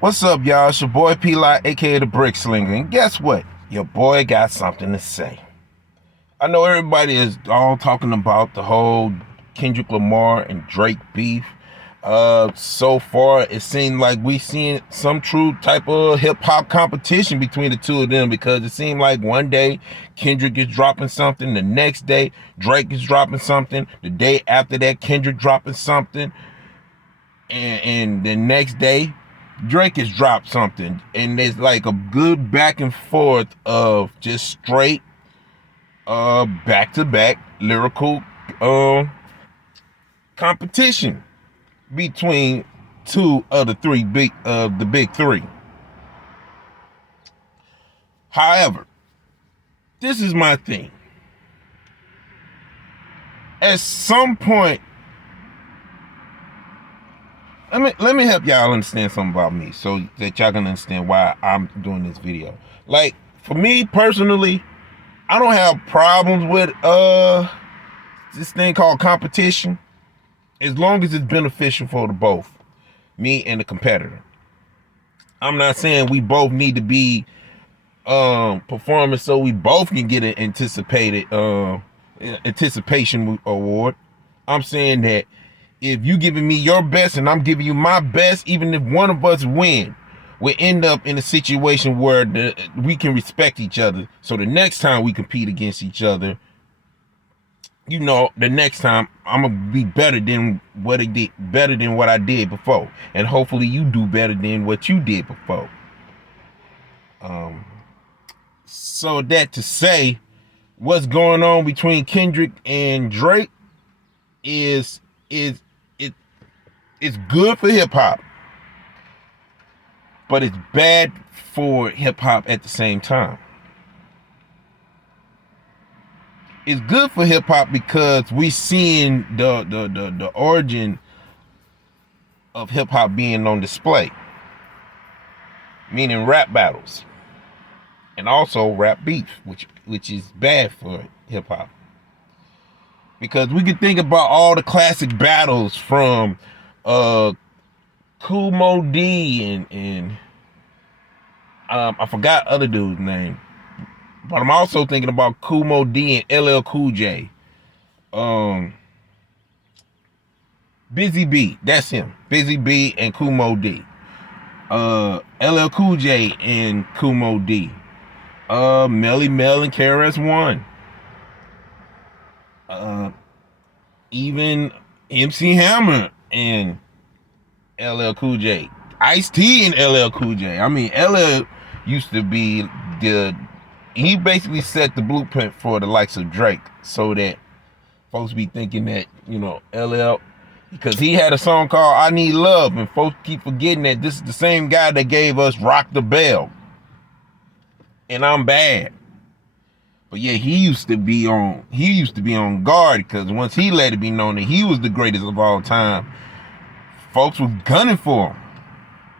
What's up, y'all? It's your boy P-Lot, aka the Brick Slinger. And guess what? Your boy got something to say. I know everybody is all talking about the whole Kendrick Lamar and Drake beef. So far, it seemed like we seen some true type of hip hop competition between the two of them, because it seemed like one day Kendrick is dropping something, the next day Drake is dropping something, the day after that Kendrick dropping something, and the next day Drake has dropped something, and there's like a good back and forth of just straight back to back lyrical competition between two of the big three. However, this is my thing. At some point, let me help y'all understand something about me, so that y'all can understand why I'm doing this video. Like, for me personally, I don't have problems with this thing called competition, as long as it's beneficial for the both, me and the competitor. I'm not saying we both need to be performing so we both can get an anticipation award. I'm saying that if you giving me your best and I'm giving you my best, even if one of us win, we end up in a situation where we can respect each other. So the next time we compete against each other, you know, the next time I'm gonna be better than what I did before, and hopefully you do better than what you did before. So that to say, what's going on between Kendrick and Drake is it's good for hip hop, but it's bad for hip hop at the same time. It's good for hip hop because we seeing the origin of hip hop being on display, meaning rap battles, and also rap beef, which is bad for hip hop, because we could think about all the classic battles from Kool Moe Dee and I forgot other dude's name, but I'm also thinking about Kool Moe Dee and LL Cool J. Busy B, that's him. Busy B and Kool Moe Dee. LL Cool J and Kool Moe Dee. Melly Mel and KRS-One. Even MC Hammer and LL Cool J. Ice-T and LL Cool J. I mean, LL used to be he basically set the blueprint for the likes of Drake, so that folks be thinking that, you know, LL, because he had a song called I Need Love, and folks keep forgetting that this is the same guy that gave us Rock the Bell and I'm Bad. But yeah, he used to be on guard, because once he let it be known that he was the greatest of all time, folks were gunning for him.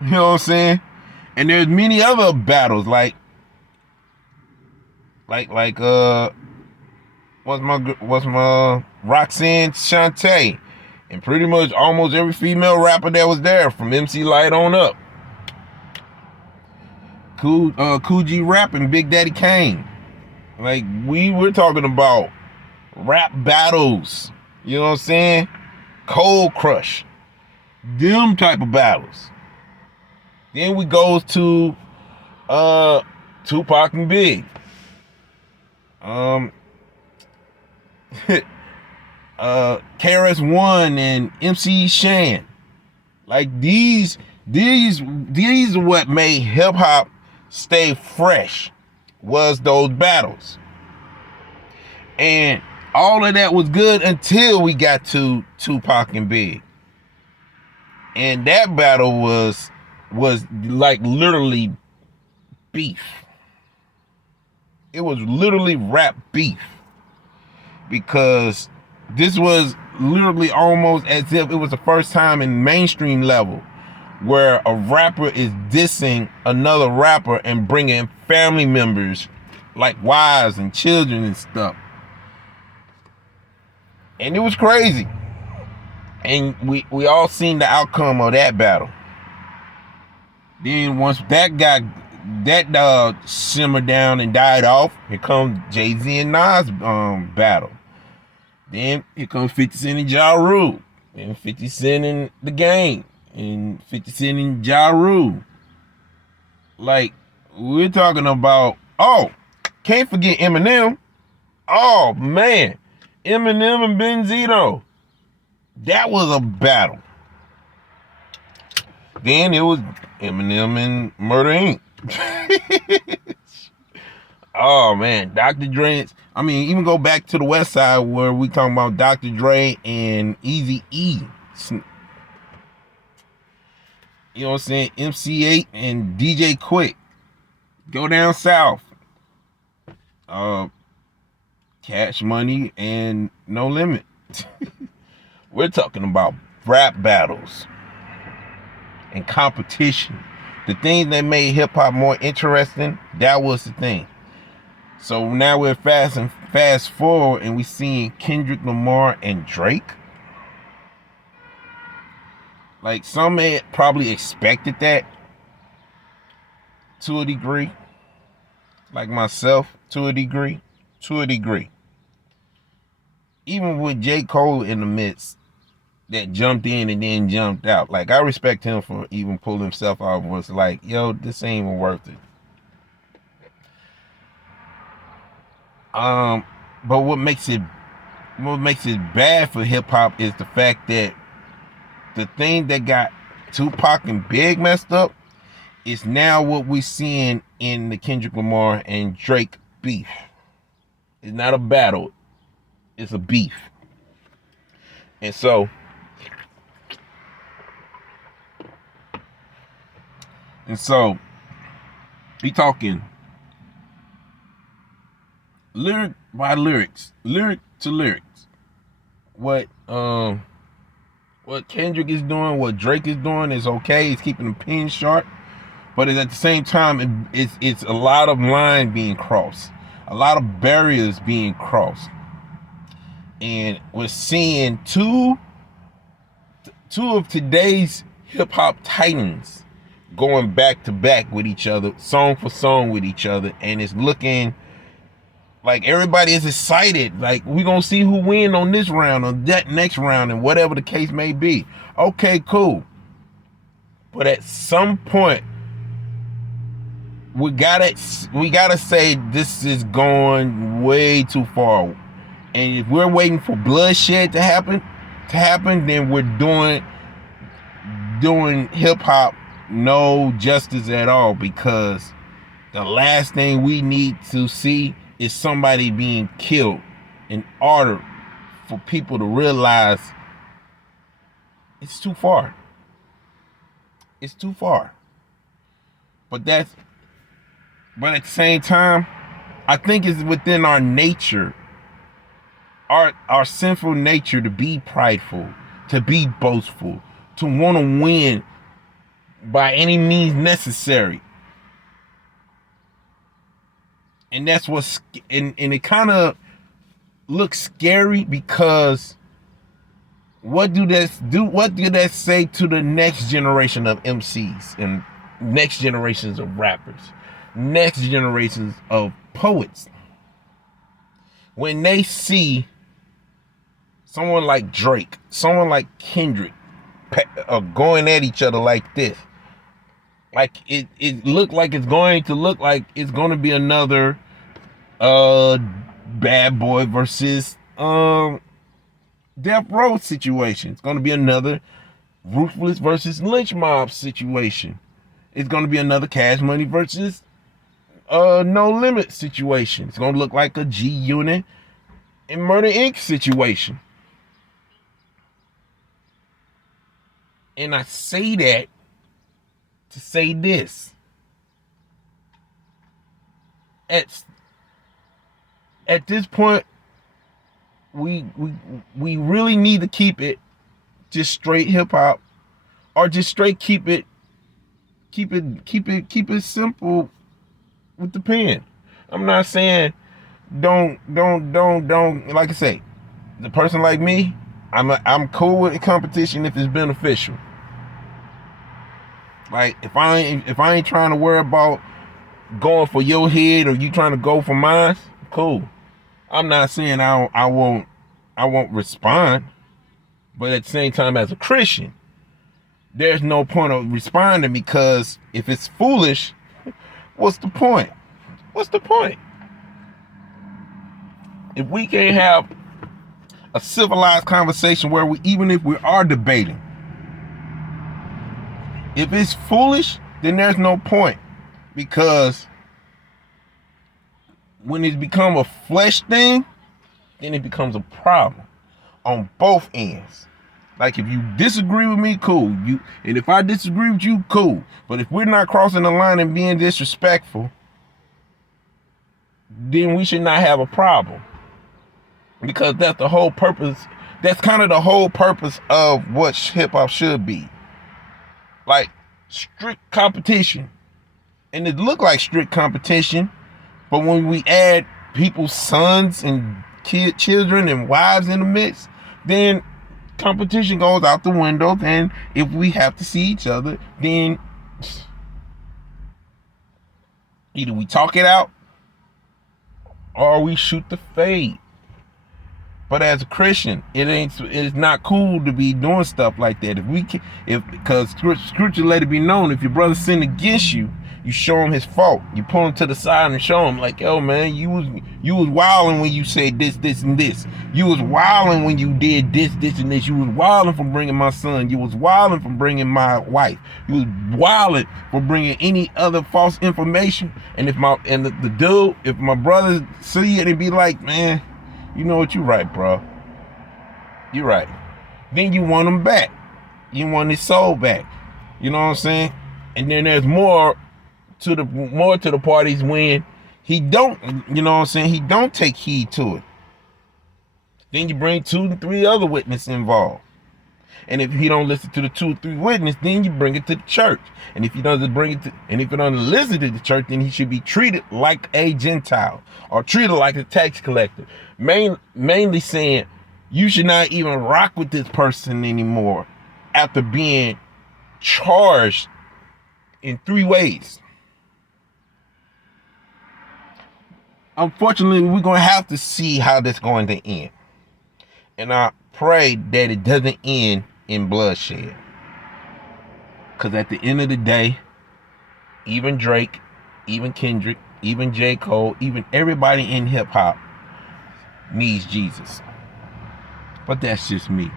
You know what I'm saying? And there's many other battles like what's my Roxanne Shante, and pretty much almost every female rapper that was there, from MC Lyte on up. Cool G Rap and Big Daddy Kane. Like, we were talking about rap battles. You know what I'm saying? Cold Crush. Them type of battles. Then we goes to Tupac and Big. KRS-One and MC Shan. Like, these are what made hip hop stay fresh, was those battles. And all of that was good until we got to Tupac and Big. And that battle was like literally beef. It was literally rap beef, because this was literally almost as if it was the first time in mainstream level where a rapper is dissing another rapper and bringing family members like wives and children and stuff. And it was crazy. And we all seen the outcome of that battle. Then once that simmered down and died off, here comes Jay-Z and Nas battle. Then here comes 50 Cent and Ja Rule. And 50 Cent in The Game. And 50 Cent and Ja Rule. Like, we're talking about, can't forget Eminem. Oh, man. Eminem and Benzino. That was a battle. Then it was Eminem and Murder Inc. Oh, man. Dr. Dre. I mean, even go back to the West Side where we talking about Dr. Dre and Eazy-E. You know what I'm saying? MC8 and DJ Quick. Go down south. Cash Money and No Limit. We're talking about rap battles and competition. The thing that made hip hop more interesting, that was the thing. So now we're fast forward and we seeing Kendrick Lamar and Drake. Like, some had probably expected that to a degree. Like myself, to a degree. Even with J. Cole in the midst that jumped in and then jumped out. Like, I respect him for even pulling himself out. Was like, yo, this ain't even worth it. But what makes it bad for hip hop is the fact that the thing that got Tupac and Big messed up is now what we're seeing in the Kendrick Lamar and Drake beef. It's not a battle, it's a beef. And so we talking lyric by lyrics, lyric to lyrics. What Kendrick is doing, what Drake is doing is okay. He's keeping the pen sharp, but at the same time, it's a lot of line being crossed, a lot of barriers being crossed, and we're seeing two of today's hip hop titans going back to back with each other, song for song with each other, and it's looking like everybody is excited. Like, we're going to see who win on this round or that next round and whatever the case may be. Okay, cool. But at some point, we gotta say this is going way too far. And if we're waiting for bloodshed to happen, then we're doing hip hop no justice at all, because the last thing we need to see is somebody being killed in order for people to realize it's too far. It's too far. But at the same time, I think it's within our nature, our sinful nature, to be prideful, to be boastful, to want to win by any means necessary. And that's what's, and it kind of looks scary, because what do that say to the next generation of MCs and next generations of rappers, next generations of poets, when they see someone like Drake, someone like Kendrick going at each other like this? Like, it looked like it's going to be another Bad Boy versus Death Row situation. It's going to be another Ruthless versus Lynch Mob situation. It's going to be another Cash Money versus No Limit situation. It's going to look like a G-Unit and Murder Inc. situation. And I say that to say this. At this point, we really need to keep it just straight hip hop, or just straight keep it simple with the pen. I'm not saying don't like I say, the person like me, I'm cool with competition if it's beneficial. Like if I ain't trying to worry about going for your head or you trying to go for mine, cool. I'm not saying I won't respond, but at the same time, as a Christian, there's no point of responding, because if it's foolish, what's the point? What's the point? If we can't have a civilized conversation where even if we are debating, if it's foolish, then there's no point, because when it's become a flesh thing, then it becomes a problem on both ends. Like if you disagree with me, cool. And if I disagree with you, cool. But if we're not crossing the line and being disrespectful, then we should not have a problem. Because that's the whole purpose. That's kind of the whole purpose of what hip hop should be. Like strict competition. And it look like strict competition, but when we add people's sons and children and wives in the mix, then competition goes out the window. Then if we have to see each other, then either we talk it out or we shoot the fade. But as a Christian, it's not cool to be doing stuff like that. Because scripture let it be known, if your brother sinned against you, you show him his fault. You pull him to the side and show him, like, yo, man, you was wilding when you said this, and this. You was wilding when you did this, and this. You was wilding for bringing my son. You was wilding for bringing my wife. You was wilding for bringing any other false information. And if my brother see it and be like, man, you know what, you right, bro. You right. Then you want him back. You want his soul back. You know what I'm saying? And then there's more to the parties when he don't, you know what I'm saying, he don't take heed to it. Then you bring 2 to 3 other witnesses involved. And if he don't listen to the 2 or 3 witnesses, then you bring it to the church. And if he doesn't listen to the church, then he should be treated like a Gentile or treated like a tax collector. Mainly saying you should not even rock with this person anymore after being charged in 3 ways. Unfortunately, we're going to have to see how this going to end. And I pray that it doesn't end in bloodshed. Because at the end of the day, even Drake, even Kendrick, even J. Cole, even everybody in hip hop needs Jesus. But that's just me.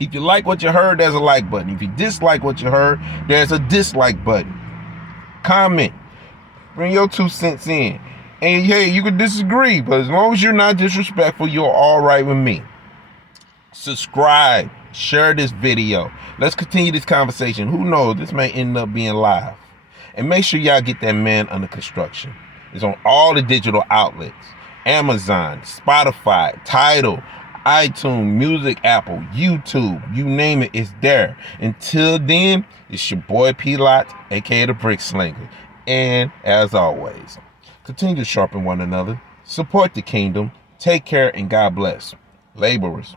If you like what you heard, there's a like button. If you dislike what you heard, there's a dislike button. Comment. Bring your 2 cents in. And hey, you can disagree, but as long as you're not disrespectful, you're all right with me. Subscribe. Share this video. Let's continue this conversation. Who knows? This may end up being live. And make sure y'all get that Man Under Construction. It's on all the digital outlets. Amazon, Spotify, Tidal, iTunes, Music, Apple, YouTube, you name it, it's there. Until then, it's your boy P-Lot, aka the Brick Slinger. And as always, continue to sharpen one another, support the kingdom, take care, and God bless. Laborers.